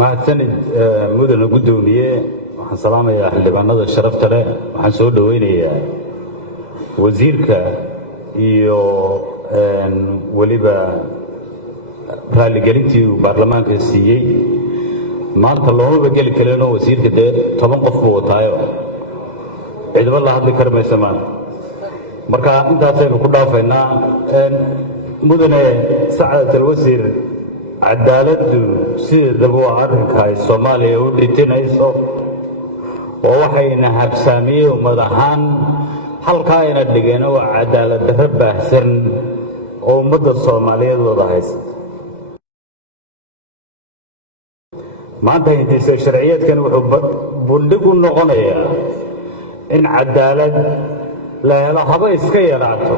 mahadsanid mudane gudoomiye waxaan salaamayaa xildhibaanada sharafta leh waxaan soo dhaweynayaa wasiirka iyo waliba raaligelintii uu baarlamaanka siiyey maanta loomaba geli kareenoo wasiirka dee 10 qof buu wataayo cidba la hadli karmaysa maanta marka intaasaynu ku dhaafaynaa mudane sacad alwasiir cadaaladdu sideedaba waa arrinka ay Soomaaliya u dhitinayso oo waxayna habsaamiyey ummad ahaan halkaa ayna dhigeen waa cadaalad darro baahsan oo ummadda Soomaaliyeed wada haysta maanta intiisa sharciyeedkan wuxuu bundhig u noqonayaa in cadaalad la helo haba iska yaraato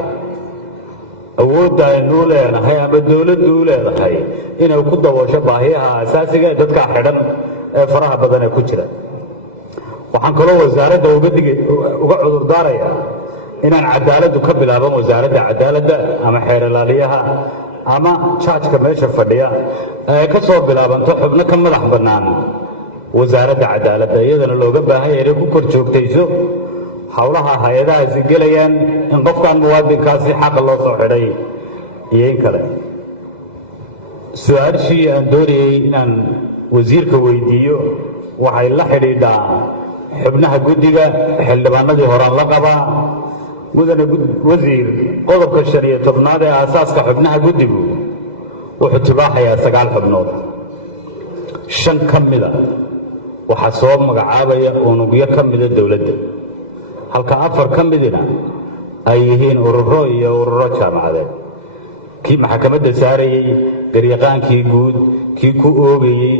awoodda aynu leenahay ama dawladdu u leedahay inay ku daboosho baahiyaha asaasiga ee dadka xidhan ee faraha badan ee ku jira waxaan kaloo wasaaradda uga cudur daarayaa inaan cadaaladdu ka bilaaban wasaaradda cadaaladda ama xeer ilaaliyaha ama jaajka meesha fadhiya ee ka soo bilaabanto xubno ka madax bannaan wasaaradda cadaaladda iyadana looga baahan yahay inay ku kor joogtayso hawlaha hay'adahaasi gelayaan in qofkan muwaadinkaasi xaqa loo soo xidhay iyo in kale su'aashii aan doonayay inaan wasiirka weydiiyo waxay la xidhiidhaa xubnaha guddiga xildhibaanadii horaan la qabaa mudane wasiir qodobka 15 ee aasaaska xubnaha guddigu wuxuu tibaaxayaa 9 xubnood 5 ka mida waxaa soo magacaabaya unugyo ka mida dawladda halka 4 ka midina ay yihiin ururo iyo ururo jaamacadeed kii maxkamadda saarayay garyaqaankii guud kii ku oogayay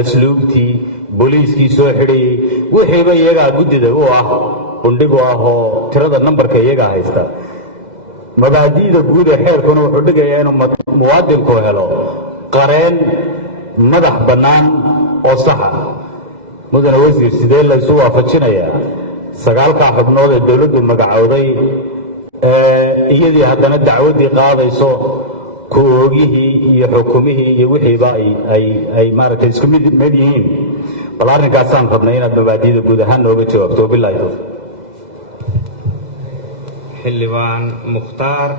asluubtii booliiskii soo xidhayay wixiiba iyagaa guddida u ah bundhig u ah oo tirada nambarka iyagaa haysta mabaadi'da guud ee xeerkuna wuxuu dhigayaa inuu muwaadinku helo qareen madax bannaan oo saxa mudane wasiir sidee laysu waafajinayaa 9 xubnood ee dawladdu magacowday iyadii haddana dacwaddii qaadayso ku-oogihii iyo xukumihii iyo wixiiba ay maaragtay isku mid yihiin bal arrinkaasaan rabnay inaad mabaadi'da guud ahaan nooga jawaabto billahi tawfiiq xildhibaan mukhtaar